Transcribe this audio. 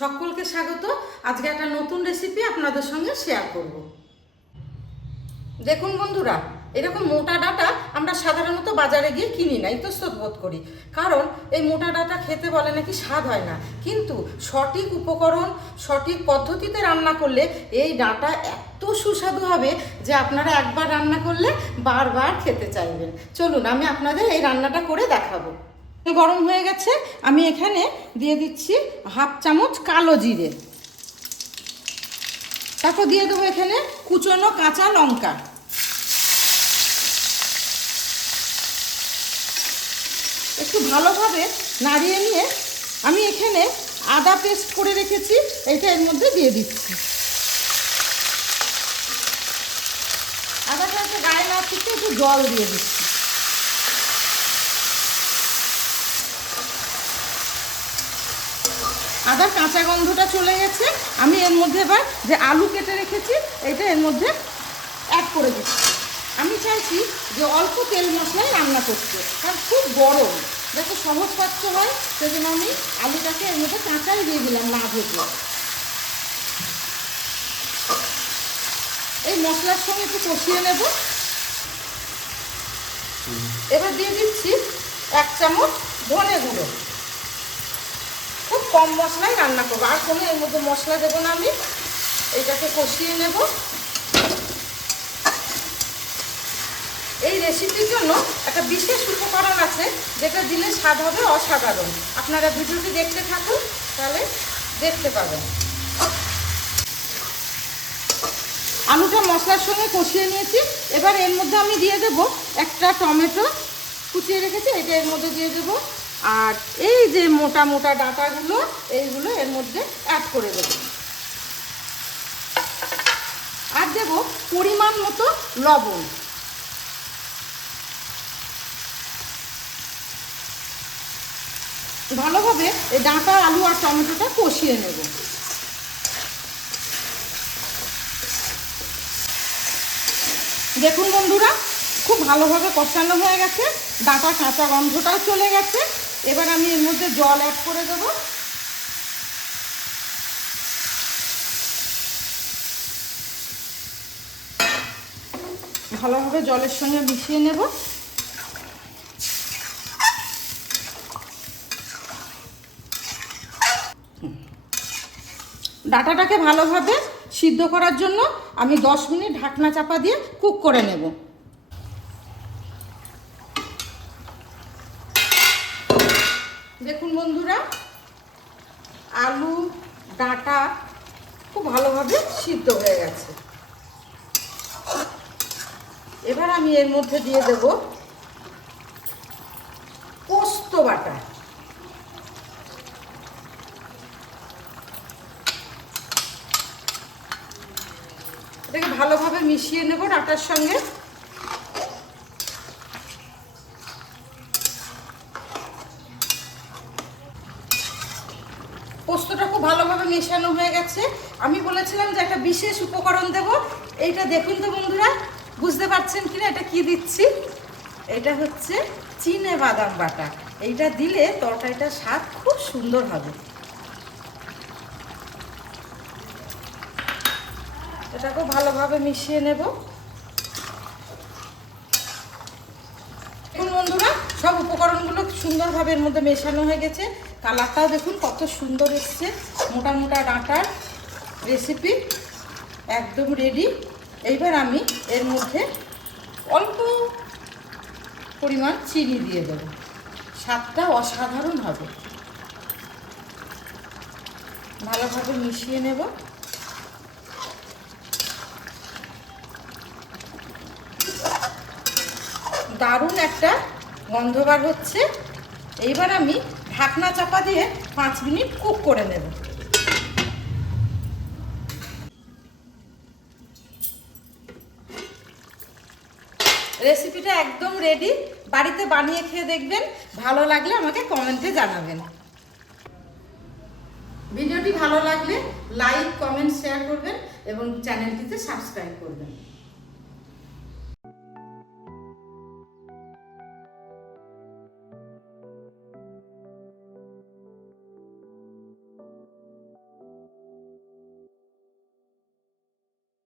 সকলকে স্বাগত। আজকে একটা নতুন রেসিপি আপনাদের সঙ্গে শেয়ার করব। দেখুন বন্ধুরা, এরকম মোটা ডাঁটা আমরা সাধারণত বাজারে গিয়ে কিনি না, ইতস্তত বোধ করি, কারণ এই মোটা ডাঁটা খেতে বলে নাকি স্বাদ হয় না। কিন্তু সঠিক উপকরণ, সঠিক পদ্ধতিতে রান্না করলে এই ডাঁটা এত সুস্বাদু হবে যে আপনারা একবার রান্না করলে বারবার খেতে চাইবেন। চলুন আমি আপনাদের এই রান্নাটা করে দেখাবো। গরম হয়ে গেছে, আমি এখানে দিয়ে দিচ্ছি হাফ চামচ কালো জিরে, তারপর দিয়ে দেবো এখানে কুচনো কাঁচা লঙ্কা, একটু ভালোভাবে নাড়িয়ে নিয়ে আমি এখানে আদা পেস্ট করে রেখেছি, এটা এর মধ্যে দিয়ে দিচ্ছি। আদাটা একটু গায়ে না থেকে একটু জল দিয়ে দিচ্ছি। আদার কাঁচা গন্ধটা চলে গেছে, আমি এর মধ্যে এবার যে আলু কেটে রেখেছি এটা এর মধ্যে অ্যাড করে দিচ্ছি। আমি চাইছি যে অল্প তেল মশলায় রান্না করতে, কারণ খুব গরম, যাতে সহজ পাচ্য হয়, সেজন্য আমি আলুটাকে এর মধ্যে কাঁচাই দিয়ে দিলাম, না ভেজে। এই মশলার সঙ্গে একটু কষিয়ে নেব। এবার দিয়ে দিচ্ছি 1 চামচ ধনে গুঁড়ো। খুব কম মশলায় রান্না করবো, আর কোনো এর মধ্যে মশলা দেবো না। আমি এইটাকে কষিয়ে নেব। এই রেসিপির জন্য একটা বিশেষ উপকরণ আছে, যেটা দিলে স্বাদ হবে অসাধারণ। আপনারা ভিডিওটি দেখতে থাকুন, তাহলে দেখতে পাবেন। আলুটা মশলার সঙ্গে কষিয়ে নিয়েছি, এবার এর মধ্যে আমি দিয়ে দেবো একটা টমেটো কুচিয়ে রেখেছি, এটা এর মধ্যে দিয়ে দেবো। আর এই যে মোটা মোটা ডাঁটাগুলো, এইগুলো এর মধ্যে অ্যাড করে দেবো। আর দেবো পরিমাণ মতো লবণ। ভালোভাবে এই ডাঁটা, আলু আর টমেটোটা কষিয়ে নেব। দেখুন বন্ধুরা, খুব ভালোভাবে কষানো হয়ে গেছে, ডাঁটা কাঁচা গন্ধটাও চলে গেছে। এবার আমি এর মধ্যে জল অ্যাড করে দেব। ভালোভাবে জলের সঙ্গে মিশিয়ে নেব। ডাঁটাটাকে ভালোভাবে সিদ্ধ করার জন্য আমি 10 মিনিট ঢাকনা চাপা দিয়ে কুক করে নেব। দেখুন বন্ধুরা, আলু ডাঁটা খুব ভালোভাবে সিদ্ধ হয়ে গেছে। এবার আমি এর মধ্যে দিয়ে দেব পোস্ত বাটা। এটাকে ভালোভাবে মিশিয়ে নেব ডাঁটার সঙ্গে। পোস্তটা খুব ভালোভাবে মেশানো হয়ে গেছে। আমি বলেছিলাম যে একটা বিশেষ উপকরণ দেব, এইটা দেখুন তো বন্ধুরা, বুঝতে পারছেন কিনা এটা কি দিচ্ছি? এটা হচ্ছে চিনে বাদাম বাটা। এইটা দিলে তরকারিটার স্বাদ খুব সুন্দর হবে। এটাকে ভালোভাবে মিশিয়ে নেব। দেখুন বন্ধুরা, সব উপকরণগুলো সুন্দরভাবে এর মধ্যে মেশানো হয়ে গেছে। কালারটাও দেখুন কত সুন্দর এসছে। মোটা মোটা ডাঁটার রেসিপি একদম রেডি। এইবার আমি এর মধ্যে অল্প পরিমাণ চিনি দিয়ে দেব, স্বাদটা অসাধারণ হবে। ভালোভাবে মিশিয়ে নেব। দারুণ একটা গন্ধ বার হচ্ছে। এইবার আমি ঢাকনা চাপা দিয়ে 5 মিনিট কুক করে নেব। রেসিপিটা একদম রেডি। বাড়িতে বানিয়ে খেয়ে দেখবেন, ভালো লাগলে আমাকে কমেন্টে জানাবেন। ভিডিওটি ভালো লাগলে লাইক, কমেন্ট, শেয়ার করবেন এবং চ্যানেলটিতে সাবস্ক্রাইব করবেন।